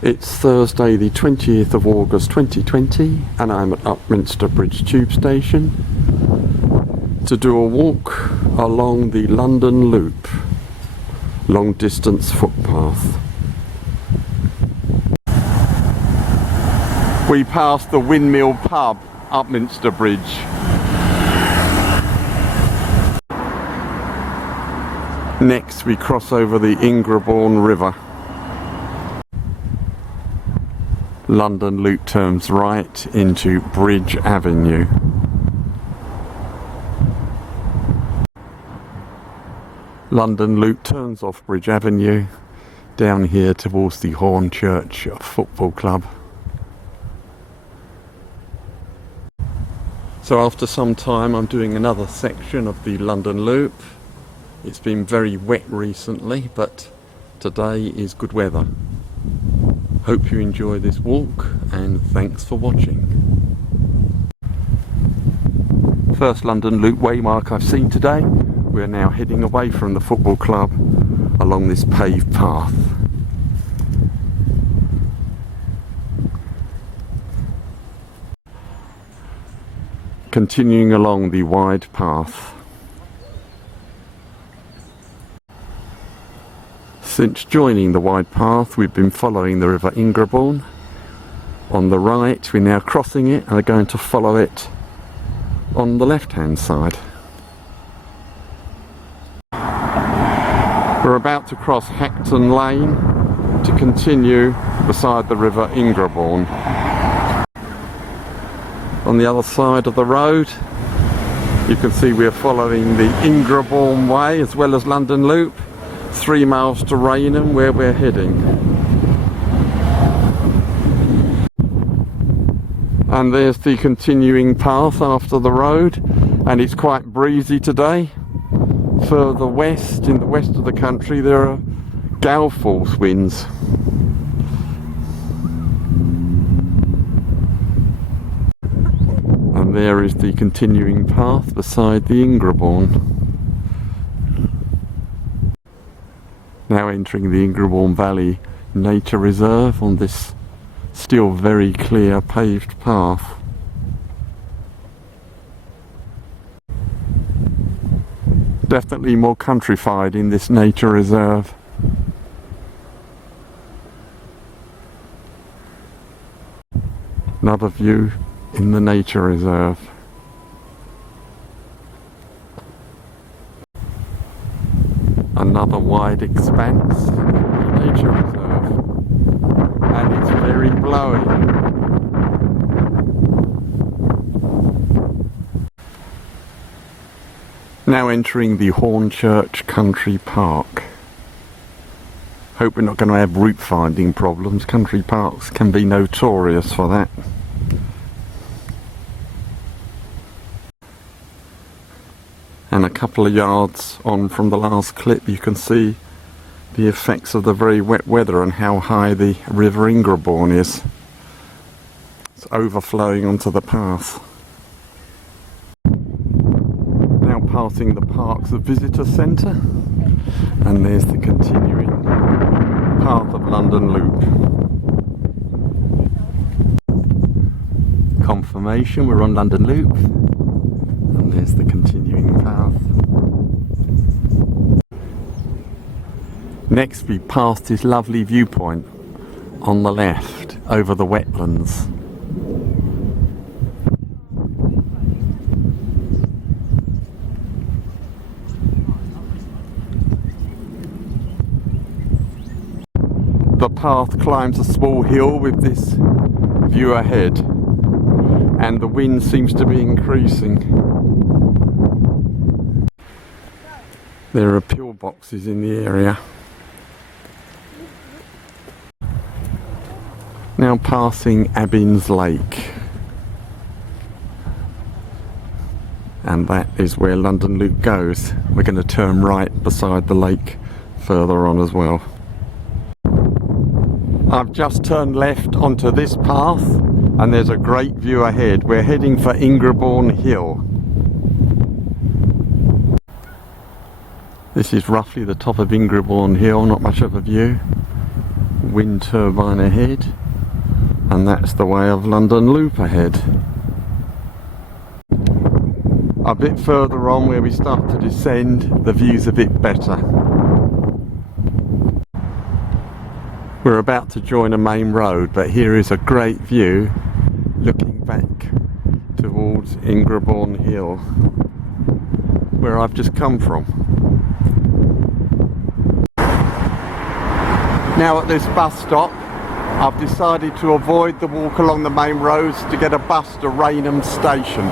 It's Thursday the 20th of August 2020 and I'm at Upminster Bridge tube station to do a walk along the London Loop long distance footpath. We passed the Windmill pub, Upminster Bridge. Next we cross over the Ingrawn River. London Loop turns right into Bridge Avenue. London Loop turns off Bridge Avenue down here towards the Hornchurch Football Club. So after some time I'm doing another section of the London Loop. It's been very wet recently, but today is good weather. Hope you enjoy this walk and thanks for watching. First London Loop waymark I've seen today. We're now heading away from the football club along this paved path. Continuing along the wide path. Since joining the wide path, we've been following the River Ingrawn. On the right, we're now crossing it and are going to follow it on the left-hand side. We're about to cross Hackton Lane to continue beside the River Ingrawn. On the other side of the road, you can see we're following the Ingrawn Way as well as London Loop. 3 miles to Rainham, where we're heading. And there's the continuing path after the road, and it's quite breezy today. Further west, in the west of the country, there are gale force winds. And there is the continuing path beside the Ingrawn. Now entering the Ingrawn Valley Nature Reserve on this still very clear paved path. Definitely more countrified in this nature reserve. Another view in the nature reserve. Another wide expanse of the nature reserve, and it's very blowy. Now entering the Hornchurch Country Park. Hope we're not going to have route finding problems. Country parks can be notorious for that. And a couple of yards on from the last clip you can see the effects of the very wet weather and how high the River Ingrawn is. It's overflowing onto the path. Now passing the park's visitor centre, and there's the continuing path of London Loop. Confirmation, we're on London Loop. And there's the continuing path. Next we passed this lovely viewpoint on the left over the wetlands. The path climbs a small hill with this view ahead, and the wind seems to be increasing. There are pillboxes in the area. Now passing Abbins Lake. And that is where London Loop goes. We're going to turn right beside the lake further on as well. I've just turned left onto this path and there's a great view ahead. We're heading for Ingrawn Hill. This is roughly the top of Ingrawn Hill, not much of a view. wind turbine ahead, and that's the way of London Loop ahead. A bit further on, where we start to descend, the view's a bit better. We're about to join a main road, but here is a great view looking back towards Ingrawn Hill, where I've just come from. Now at this bus stop, I've decided to avoid the walk along the main roads to get a bus to Rainham Station.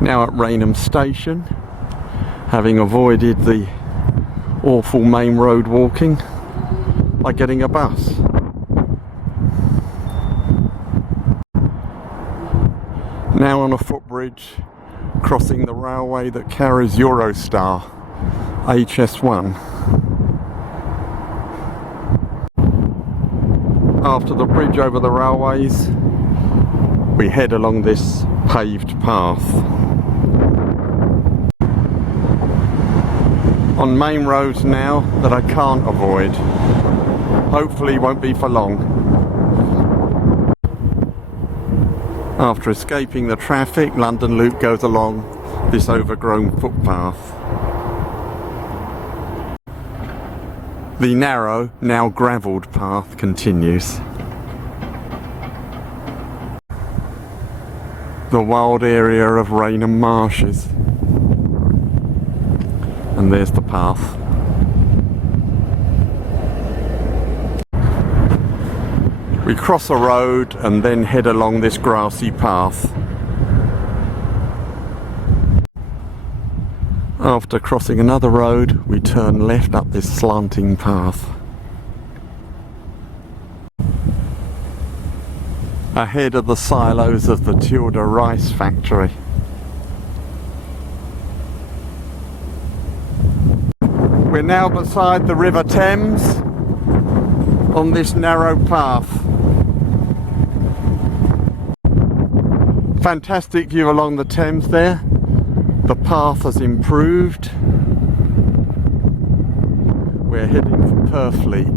Now at Rainham Station, having avoided the awful main road walking by getting a bus. Now on a footbridge, crossing the railway that carries Eurostar HS1. After the bridge over the railways, we head along this paved path. On main roads now that I can't avoid. Hopefully won't be for long. After escaping the traffic, London Loop goes along this overgrown footpath. The narrow, now gravelled path continues. The wild area of Rainham Marshes. And there's the path. We cross a road and then head along this grassy path. After crossing another road, we turn left up this slanting path. Ahead are the silos of the Tudor rice factory. We're now beside the River Thames on this narrow path. Fantastic view along the Thames there. The path has improved. We're heading for Purfleet.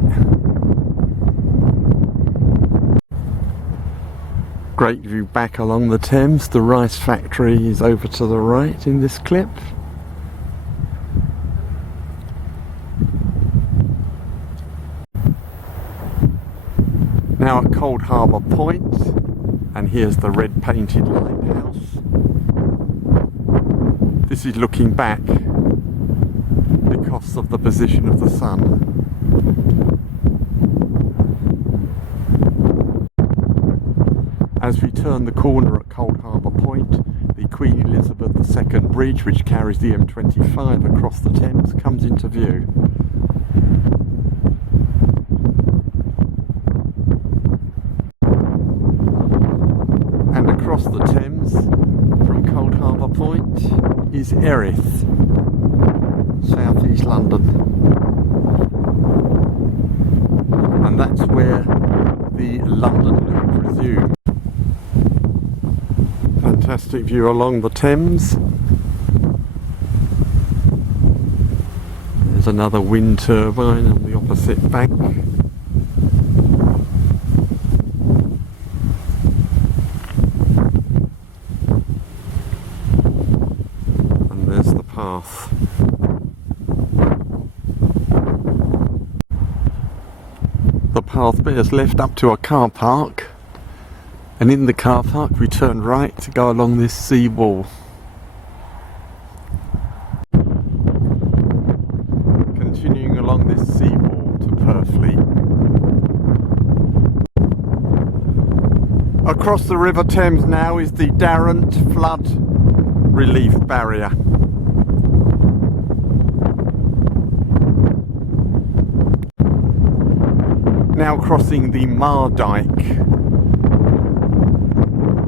Great view back along the Thames. The rice factory is over to the right in this clip. Now at Cold Harbour Point, and here's the red painted lighthouse. This is looking back because of the position of the sun. As we turn the corner at Cold Harbour Point, the Queen Elizabeth II Bridge, which carries the M25 across the Thames, comes into view. And across the Thames, from Cold Harbour Point, is Erith, South East London. And that's where the London Loop resumes. Fantastic view along the Thames. There's another wind turbine on the opposite bank. And there's the path. The path bears left up to a car park. And in the car park we turn right to go along this sea wall. Continuing along this sea wall to Purfleet. Across the River Thames now is the Darrant Flood Relief Barrier. Now crossing the Mardyke,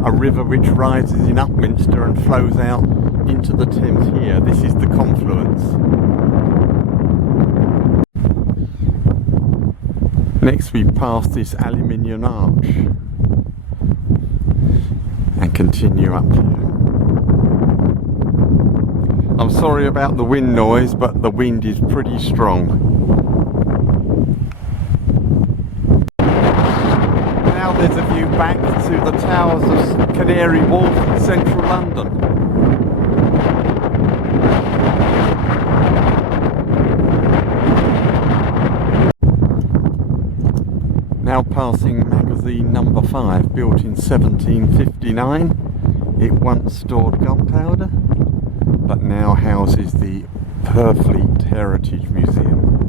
a river which rises in Upminster and flows out into the Thames here. This is the confluence. Next we pass this aluminium arch and continue up here. I'm sorry about the wind noise, but the wind is pretty strong. Now there's a view back to the towers of Canary Wharf in central London. Now passing magazine number 5, built in 1759. It once stored gunpowder, but now houses the Purfleet Heritage Museum.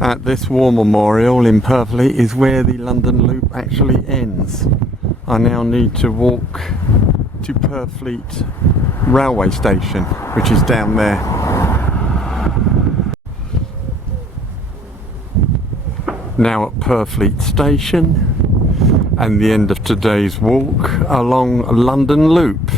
At this war memorial in Purfleet is where the London Loop actually ends. I now need to walk to Purfleet railway station, which is down there. Now at Purfleet station, and the end of today's walk along London Loop.